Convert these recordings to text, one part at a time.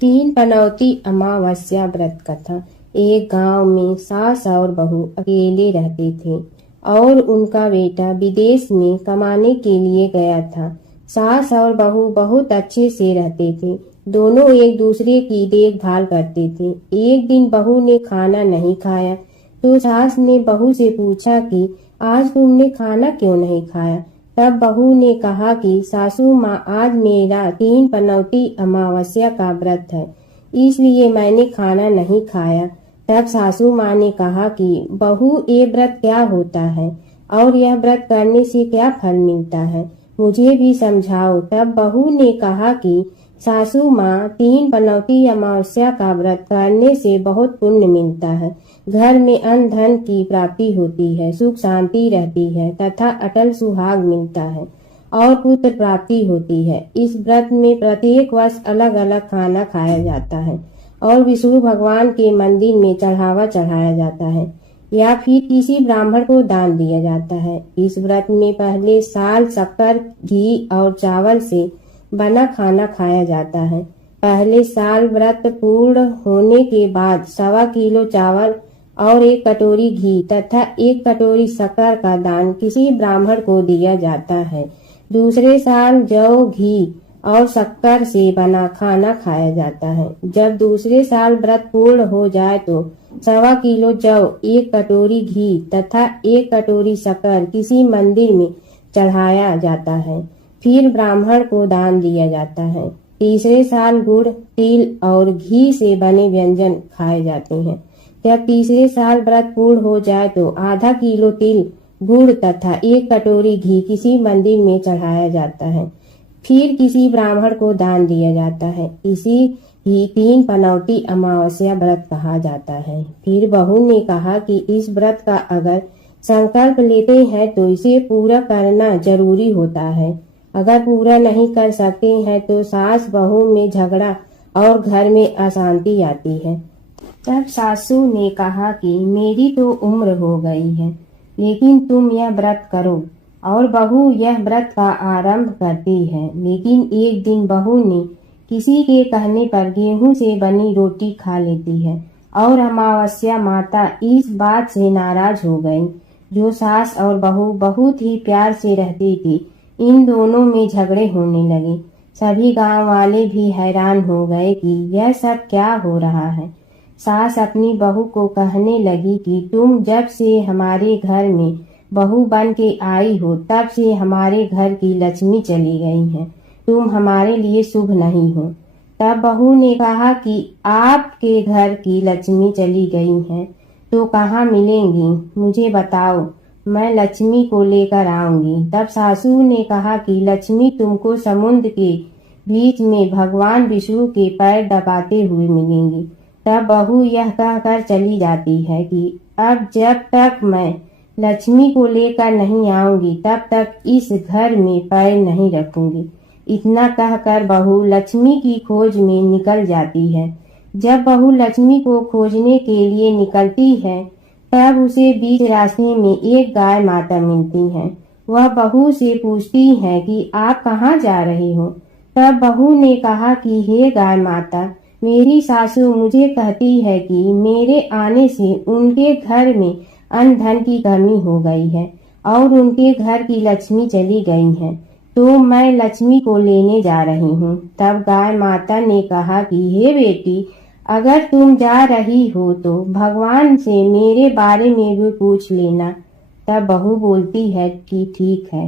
तीन पनौती अमावस्या व्रत कथा। एक गांव में सास और बहू अकेले रहते थे और उनका बेटा विदेश में कमाने के लिए गया था। सास और बहू बहुत अच्छे से रहते थे। दोनों एक दूसरे की देखभाल करते थे। एक दिन बहू ने खाना नहीं खाया तो सास ने बहू से पूछा कि आज तुमने खाना क्यों नहीं खाया। तब बहू ने कहा कि सासू माँ, आज मेरा तीन पनौती अमावस्या का व्रत है, इसलिए मैंने खाना नहीं खाया। तब सासू माँ ने कहा कि बहू, ये व्रत क्या होता है और यह व्रत करने से क्या फल मिलता है, मुझे भी समझाओ। तब बहू ने कहा कि सासू माँ, तीन पनौती अमावस्या का व्रत करने से बहुत पुण्य मिलता है। घर में अन्न धन की प्राप्ति होती है, सुख शांति रहती है तथा अटल सुहाग मिलता है और पुत्र प्राप्ति होती है। इस व्रत में प्रत्येक वर्ष अलग अलग खाना खाया जाता है और विष्णु भगवान के मंदिर में चढ़ावा चढ़ाया जाता है या फिर किसी ब्राह्मण को दान दिया जाता है। इस व्रत में पहले साल शक्कर, घी और चावल से बना खाना खाया जाता है। पहले साल व्रत पूर्ण होने के बाद 1.25 किलो चावल और 1 कटोरी घी तथा 1 कटोरी शक्कर का दान किसी ब्राह्मण को दिया जाता है। दूसरे साल जौ, घी और शक्कर से बना खाना खाया जाता है। जब दूसरे साल व्रत पूर्ण हो जाए तो 1.25 किलो जौ, 1 कटोरी घी तथा 1 कटोरी शक्कर किसी मंदिर में चढ़ाया जाता है, फिर ब्राह्मण को दान दिया जाता है। तीसरे साल गुड़, तिल और घी से बने व्यंजन खाए जाते हैं। जब तीसरे साल व्रत पूर्ण हो जाए तो ½ किलो तिल, गुड़ तथा 1 कटोरी घी किसी मंदिर में चढ़ाया जाता है, फिर किसी ब्राह्मण को दान दिया जाता है। इसी ही तीन पनौती अमावस्या व्रत कहा जाता है। फिर बहू ने कहा कि इस व्रत का अगर संकल्प लेते हैं तो इसे पूरा करना जरूरी होता है। अगर पूरा नहीं कर सकते हैं तो सास बहू में झगड़ा और घर में अशांति आती है। तब सासू ने कहा कि मेरी तो उम्र हो गई है, लेकिन तुम यह व्रत करो। और बहू यह व्रत का आरंभ करती है। लेकिन एक दिन बहू ने किसी के कहने पर गेहूं से बनी रोटी खा लेती है और अमावस्या माता इस बात से नाराज हो गई। जो सास और बहू बहुत ही प्यार से रहती थी, इन दोनों में झगड़े होने लगे। सभी गांव वाले भी हैरान हो गए कि यह सब क्या हो रहा है। सास अपनी बहू को कहने लगी कि तुम जब से हमारे घर में बहू बन के आई हो, तब से हमारे घर की लक्ष्मी चली गई है। तुम हमारे लिए शुभ नहीं हो। तब बहू ने कहा कि आपके घर की लक्ष्मी चली गई हैं तो कहाँ मिलेंगी, मुझे बताओ, मैं लक्ष्मी को लेकर आऊंगी। तब सासू ने कहा कि लक्ष्मी तुमको समुद्र के बीच में भगवान विष्णु के पैर दबाते हुए मिलेंगी। तब बहू यह कहकर चली जाती है कि अब जब तक मैं लक्ष्मी को लेकर नहीं आऊंगी तब तक इस घर में पैर नहीं रखूंगी। इतना कहकर बहू लक्ष्मी की खोज में निकल जाती है। जब बहू लक्ष्मी को खोजने के लिए निकलती है तब उसे बीच रास्ते में एक गाय माता मिलती है। वह बहू से पूछती है कि आप कहाँ जा रही हो। तब बहू ने कहा कि हे गाय माता, मेरी सासू मुझे कहती है कि मेरे आने से उनके घर में अन्न धन की कमी हो गई है और उनके घर की लक्ष्मी चली गई है, तो मैं लक्ष्मी को लेने जा रही हूँ। तब गाय माता ने कहा कि हे बेटी, अगर तुम जा रही हो तो भगवान से मेरे बारे में भी पूछ लेना। तब बहू बोलती है कि ठीक है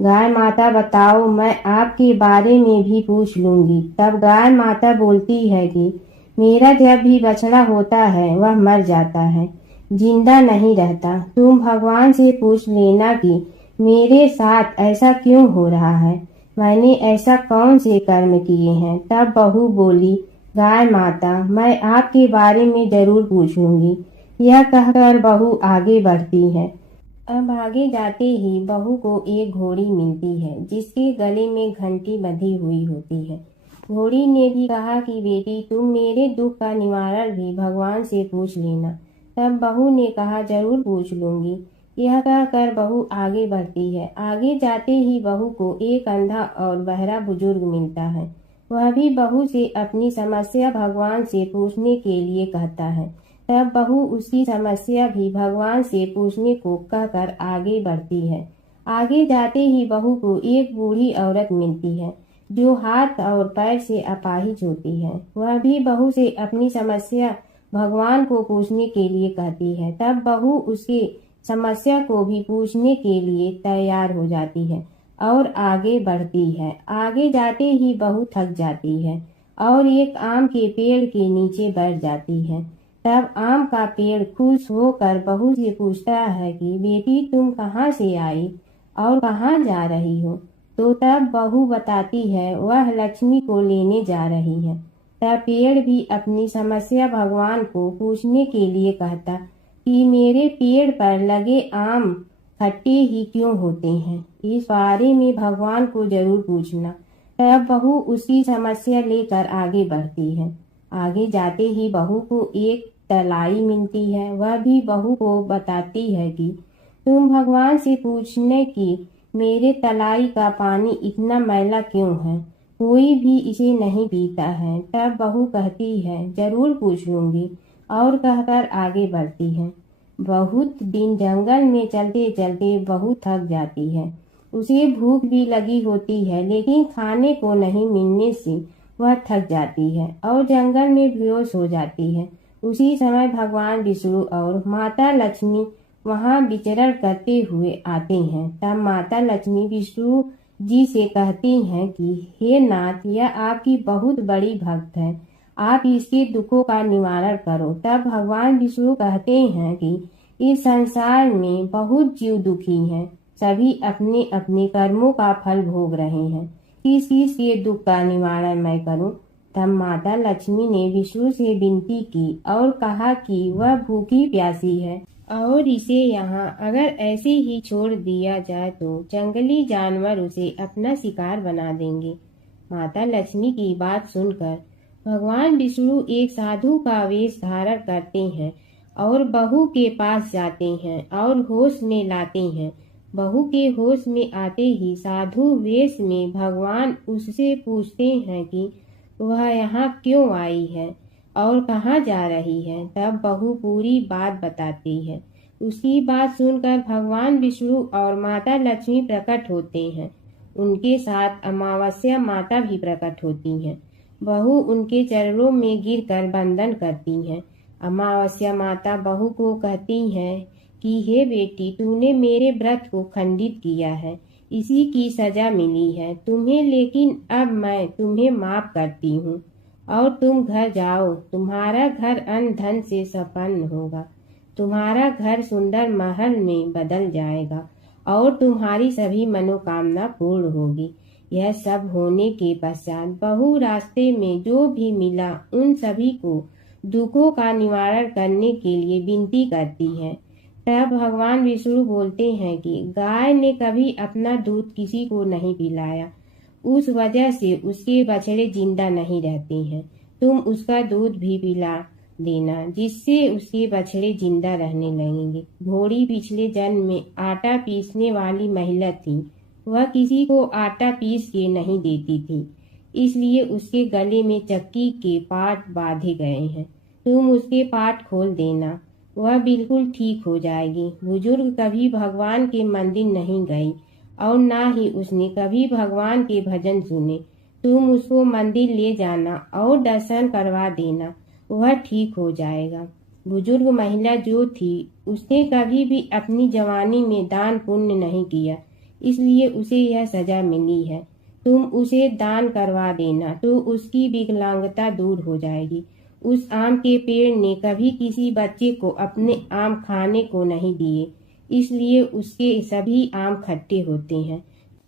गाय माता, बताओ, मैं आपके बारे में भी पूछ लूंगी। तब गाय माता बोलती है कि मेरा जब भी बछड़ा होता है वह मर जाता है, जिंदा नहीं रहता। तुम भगवान से पूछ लेना कि मेरे साथ ऐसा क्यों हो रहा है, मैंने ऐसा कौन से कर्म किए हैं। तब बहू बोली, गाय माता, मैं आपके बारे में जरूर पूछूंगी। यह कहकर बहू आगे बढ़ती है। अब आगे जाते ही बहू को एक घोड़ी मिलती है जिसके गले में घंटी बंधी हुई होती है। घोड़ी ने भी कहा कि बेटी, तुम मेरे दुख का निवारण भी भगवान से पूछ लेना। तब बहू ने कहा जरूर पूछ लूंगी। यह कहकर बहू आगे बढ़ती है। आगे जाते ही बहू को एक अंधा और बहरा बुजुर्ग मिलता है। वह भी बहू से अपनी समस्या भगवान से पूछने के लिए कहता है। तब बहू उसकी समस्या भी भगवान से पूछने को कहकर आगे बढ़ती है। आगे जाते ही बहू को एक बूढ़ी औरत मिलती है जो हाथ और पैर से अपाहिज होती है। वह भी बहू से अपनी समस्या भगवान को पूछने के लिए कहती है। तब बहू उसकी समस्या को भी पूछने के लिए तैयार हो जाती है और आगे बढ़ती है। आगे जाते ही बहू थक जाती है और एक आम के पेड़ के नीचे बैठ जाती है। तब आम का पेड़ खुश होकर बहू से पूछता है कि बेटी, तुम कहाँ से आई और कहाँ जा रही हो? तो तब बहू बताती है वह लक्ष्मी को लेने जा रही है। तब पेड़ भी अपनी समस्या भगवान को पूछने के लिए कहता कि मेरे पेड़ पर लगे आम खट्टे ही क्यों होते हैं, इस बारे में भगवान को जरूर पूछना। तब बहू उसकी समस्या लेकर आगे बढ़ती है। आगे जाते ही बहू को एक तलाई मिलती है। वह भी बहू को बताती है कि तुम भगवान से पूछने की मेरे तलाई का पानी इतना मैला क्यों है, कोई भी इसे नहीं पीता है। तब बहू कहती है जरूर पूछ लूंगी और कहकर आगे बढ़ती है। बहुत दिन जंगल में चलते चलते बहू थक जाती है। उसे भूख भी लगी होती है, लेकिन खाने को नहीं मिलने से वह थक जाती है और जंगल में बेहोश हो जाती है। उसी समय भगवान विष्णु और माता लक्ष्मी वहां विचरण करते हुए आते हैं। तब माता लक्ष्मी विष्णु जी से कहती हैं कि हे नाथ, यह आपकी बहुत बड़ी भक्त है, आप इसके दुखों का निवारण करो। तब भगवान विष्णु कहते हैं कि इस संसार में बहुत जीव दुखी हैं, सभी अपने अपने कर्मों का फल भोग रहे हैं, किस किस के दुख का निवारण मैं करूं? तब माता लक्ष्मी ने विष्णु से विनती की और कहा कि वह भूखी प्यासी है और इसे यहाँ अगर ऐसे ही छोड़ दिया जाए तो जंगली जानवर उसे अपना शिकार बना देंगे। माता लक्ष्मी की बात सुनकर भगवान विष्णु एक साधु का वेश धारण करते हैं और बहू के पास जाते हैं और होश में लाते हैं। बहू के होश में आते ही साधु वेश में भगवान उससे पूछते हैं कि वह यहाँ क्यों आई है और कहाँ जा रही है। तब बहू पूरी बात बताती है। उसकी बात सुनकर भगवान विष्णु और माता लक्ष्मी प्रकट होते हैं। उनके साथ अमावस्या माता भी प्रकट होती हैं। बहू उनके चरणों में गिरकर वंदन करती हैं। अमावस्या माता बहू को कहती हैं कि हे बेटी, तूने मेरे व्रत को खंडित किया है, इसी की सजा मिली है तुम्हें, लेकिन अब मैं तुम्हें माफ करती हूँ और तुम घर जाओ। तुम्हारा घर अन्न धन से संपन्न होगा, तुम्हारा घर सुंदर महल में बदल जाएगा और तुम्हारी सभी मनोकामना पूर्ण होगी। यह सब होने के पश्चात बहू रास्ते में जो भी मिला उन सभी को दुखों का निवारण करने के लिए विनती करती है। तब भगवान विष्णु बोलते हैं कि गाय ने कभी अपना दूध किसी को नहीं पिलाया, उस वजह से उसके बछड़े जिंदा नहीं रहते हैं। तुम उसका दूध भी पिला देना, जिससे उसके बछड़े जिंदा रहने लगेंगे। घोड़ी पिछले जन्म में आटा पीसने वाली महिला थी। वह किसी को आटा पीस के नहीं देती थी, इसलिए उसके गले में चक्की के पाट बांधे गए हैं। तुम उसके पाट खोल देना, वह बिल्कुल ठीक हो जाएगी। बुजुर्ग कभी भगवान के मंदिर नहीं गई और ना ही उसने कभी भगवान के भजन सुने। तुम उसको मंदिर ले जाना और दर्शन करवा देना, वह ठीक हो जाएगा। बुजुर्ग महिला जो थी उसने कभी भी अपनी जवानी में दान पुण्य नहीं किया, इसलिए उसे यह सजा मिली है। तुम उसे दान करवा देना तो उसकी विकलांगता दूर हो जाएगी। उस आम के पेड़ ने कभी किसी बच्चे को अपने आम खाने को नहीं दिए, इसलिए उसके सभी आम खट्टे होते हैं।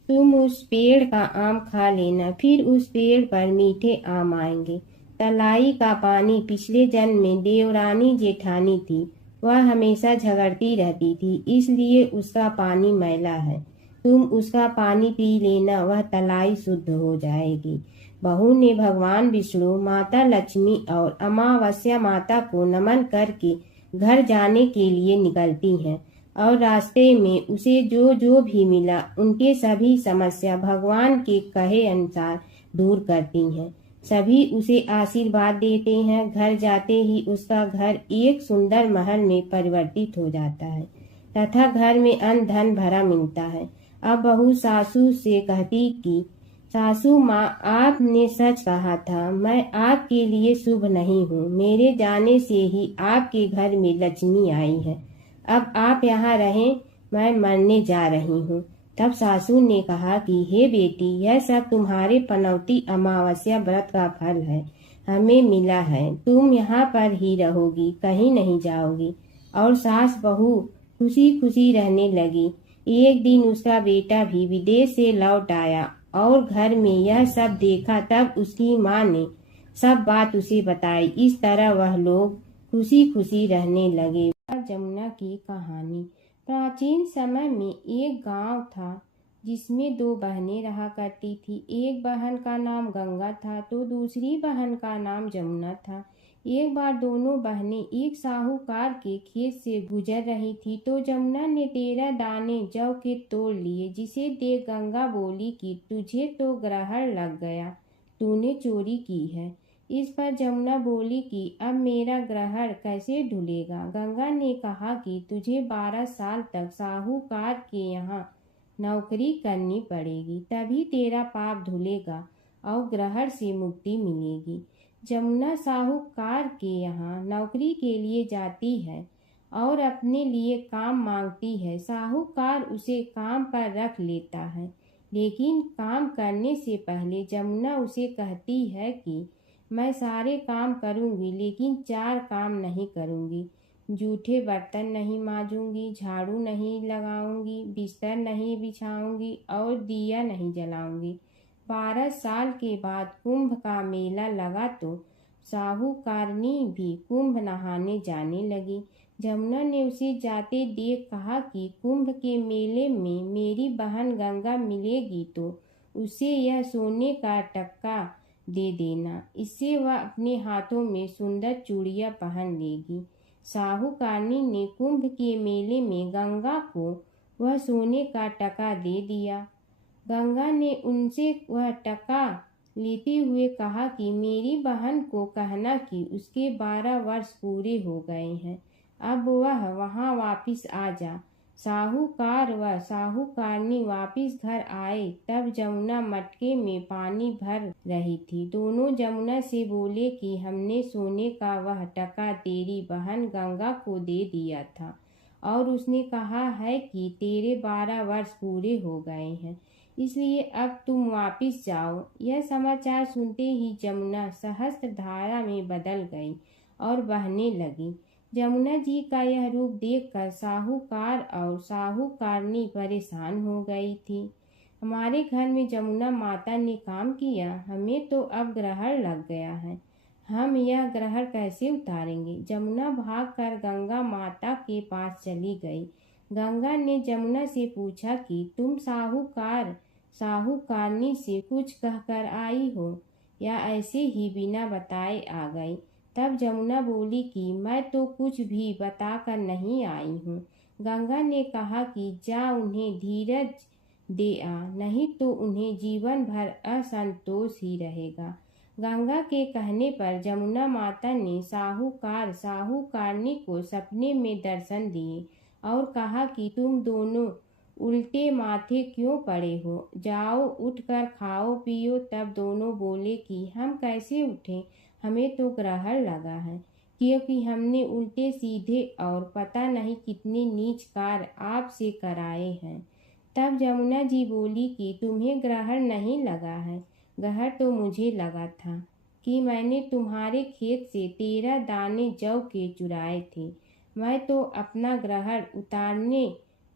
तुम उस पेड़ का आम खा लेना, फिर उस पेड़ पर मीठे आम आएंगे। तलाई का पानी पिछले जन्म में देवरानी जेठानी थी, वह हमेशा झगड़ती रहती थी, इसलिए उसका पानी मैला है। तुम उसका पानी पी लेना, वह तलाई शुद्ध हो जाएगी। बहू ने भगवान विष्णु, माता लक्ष्मी और अमावस्या माता को नमन करके घर जाने के लिए निकलती हैं और रास्ते में उसे जो जो भी मिला उनके सभी समस्या भगवान के कहे अनुसार दूर करती हैं। सभी उसे आशीर्वाद देते हैं। घर जाते ही उसका घर एक सुंदर महल में परिवर्तित हो जाता है तथा घर में अन्न धन भरा मिलता है। अब बहू सासू से कहती कि सासू माँ, आपने सच कहा था, मैं आपके लिए शुभ नहीं हूँ। मेरे जाने से ही आपके घर में लक्ष्मी आई है। अब आप यहाँ रहें, मैं मरने जा रही हूँ। तब सासू ने कहा कि हे बेटी, यह सब तुम्हारे पनौती अमावस्या व्रत का फल है, हमें मिला है। तुम यहाँ पर ही रहोगी, कहीं नहीं जाओगी। और सास बहू खुशी खुशी रहने लगी। एक दिन उसका बेटा भी विदेश से लौट आया और घर में यह सब देखा। तब उसकी माँ ने सब बात उसे बताई। इस तरह वह लोग खुशी खुशी रहने लगे। जमुना की कहानी। प्राचीन समय में एक गांव था जिसमें दो बहनें रहा करती थी। एक बहन का नाम गंगा था तो दूसरी बहन का नाम जमुना था। एक बार दोनों बहनें एक साहूकार के खेत से गुजर रही थी तो जमुना ने 13 दाने जौ के तोड़ लिए, जिसे देख गंगा बोली कि तुझे तो ग्रहण लग गया, तूने चोरी की है। इस पर जमुना बोली कि अब मेरा ग्रहण कैसे धुलेगा। गंगा ने कहा कि तुझे 12 साल तक साहूकार के यहाँ नौकरी करनी पड़ेगी, तभी तेरा पाप धुलेगा और ग्रहण से मुक्ति मिलेगी। जमुना साहूकार के यहाँ नौकरी के लिए जाती है और अपने लिए काम मांगती है। साहूकार उसे काम पर रख लेता है, लेकिन काम करने से पहले जमुना उसे कहती है कि मैं सारे काम करूंगी, लेकिन 4 काम नहीं करूंगी। जूठे बर्तन नहीं मांजूंगी, झाड़ू नहीं लगाऊंगी, बिस्तर नहीं बिछाऊंगी और दिया नहीं जलाऊंगी। 12 साल के बाद कुंभ का मेला लगा तो साहूकारनी भी कुंभ नहाने जाने लगी। जमुना ने उसे जाते देख कहा कि कुंभ के मेले में मेरी बहन गंगा मिलेगी तो उसे यह सोने का टक्का दे देना, इससे वह अपने हाथों में सुंदर चूड़ियां पहन लेगी। साहूकारनी ने कुंभ के मेले में गंगा को वह सोने का टका दे दिया। गंगा ने उनसे वह टका लेते हुए कहा कि मेरी बहन को कहना कि उसके 12 वर्ष पूरे हो गए हैं, अब वह वहां वापिस आ जा। साहूकार व साहूकारनी वापिस घर आए तब जमुना मटके में पानी भर रही थी। दोनों जमुना से बोले कि हमने सोने का वह टका तेरी बहन गंगा को दे दिया था और उसने कहा है कि तेरे 12 वर्ष पूरे हो गए हैं, इसलिए अब तुम वापिस जाओ। यह समाचार सुनते ही जमुना सहस्त्र धारा में बदल गई और बहने लगी। जमुना जी का यह रूप देखकर साहूकार और साहूकारनी परेशान हो गई थी। हमारे घर में जमुना माता ने काम किया, हमें तो अब ग्रहण लग गया है, हम यह ग्रहण कैसे उतारेंगे। जमुना भागकर गंगा माता के पास चली गई। गंगा ने जमुना से पूछा कि तुम साहूकार साहूकारनी से कुछ कहकर आई हो या ऐसे ही बिना बताए आ गई। तब जमुना बोली कि मैं तो कुछ भी बताकर नहीं आई हूँ। गंगा ने कहा कि जा उन्हें धीरज दे आ, नहीं तो उन्हें जीवन भर असंतोष ही रहेगा। गंगा के कहने पर जमुना माता ने साहूकार साहूकारनी को सपने में दर्शन दिए और कहा कि तुम दोनों उल्टे माथे क्यों पड़े हो, जाओ उठकर खाओ पियो। तब दोनों बोले कि हम कैसे उठें, हमें तो ग्रहण लगा है, क्योंकि हमने उल्टे सीधे और पता नहीं कितने नीच कार्य आपसे कराए हैं। तब जमुना जी बोली कि तुम्हें ग्रहण नहीं लगा है, ग्रहण तो मुझे लगा था कि मैंने तुम्हारे खेत से 13 दाने जौ के चुराए थे। मैं तो अपना ग्रहण उतारने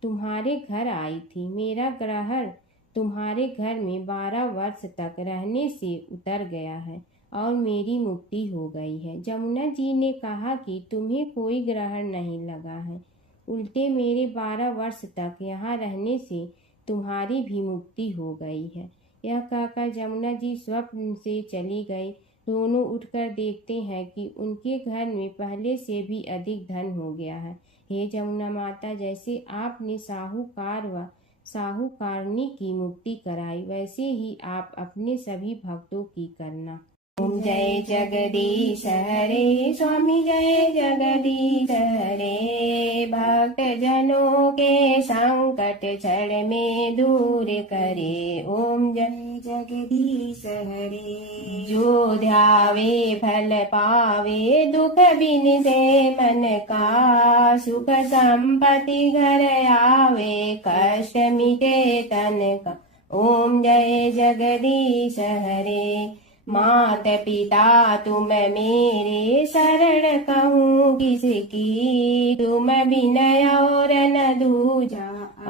तुम्हारे घर आई थी। मेरा ग्रहण तुम्हारे घर में 12 वर्ष तक रहने से उतर गया है और मेरी मुक्ति हो गई है। जमुना जी ने कहा कि तुम्हें कोई ग्रहण नहीं लगा है, उल्टे मेरे 12 वर्ष तक यहाँ रहने से तुम्हारी भी मुक्ति हो गई है। यह कहकर जमुना जी स्वप्न से चली गई। दोनों उठकर देखते हैं कि उनके घर में पहले से भी अधिक धन हो गया है। हे जमुना माता, जैसे आपने साहूकार व साहूकारनी की मुक्ति कराई, वैसे ही आप अपने सभी भक्तों की करना। ओम जय जगदीश हरे स्वामी, जय जगदीश हरे। भक्त जनों के संकट क्षण में दूर करे। ओम जय जगदीश हरे। जो ध्यावे फल पावे, दुख बिन से मन का। सुख संपत्ति घर आवे, कष्ट मिटे तन का। ओम जय जगदीश हरे। मात पिता तुम मेरे, शरण कहूँ किसकी। तुम विनय और न दूजा,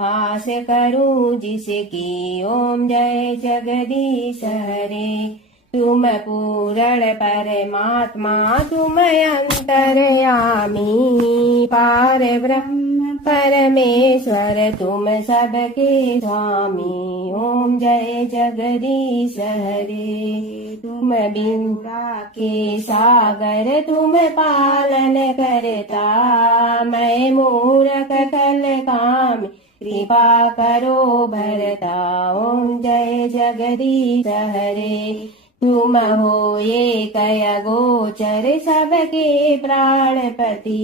आस करूँ जिसकी। ओम जय जगदीश हरे। तुम पूर्ण परमात्मा, तुम अंतर्यामी। पार ब्रह्म परमेश्वर, तुम सबके स्वामी। ओम जय जगदीश हरे। तुम बिंदा के सागर, तुम पालन करता। मैं मूर्ख कल काम, कृपा करो भरता। ओम जय जगदीश हरे। तुम हो ये कय गोचर, सबके प्राणपति।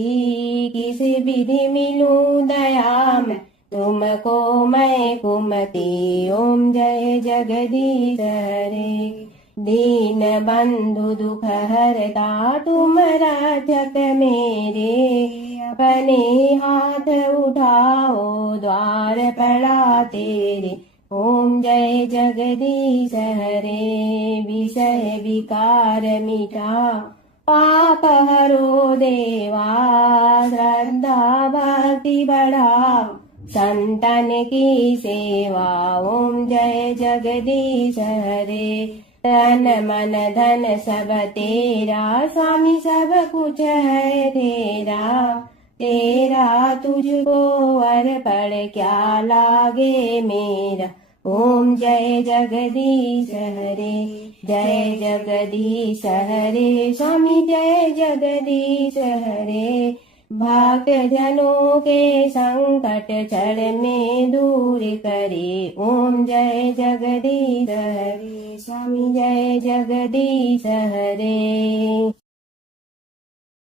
किस विधि मिलूं दया में, तुमको मैं कुमति। ओम जय जगदीश हरे। दीन बंधु दुख हरता, तुम रक्षक मेरे। अपने हाथ उठाओ, द्वार पड़ा तेरे। ओम जय जगदीश हरे। विषय विकार मिटा, पाप हरो देवा। श्रद्धा भक्ति बढ़ाओ, संतन की सेवा। ओम जय जगदीश हरे। तन मन धन सब तेरा, स्वामी सब कुछ है तेरा। तेरा तुझको अर्पण क्या लागे मेरा। ओम जय जगदीश हरे। जय जगदीश हरे स्वामी, जय जगदीश हरे। भक्त जनों के संकट क्षण में दूर करे। ओम जय जगदीश हरे स्वामी, जय जगदीश हरे।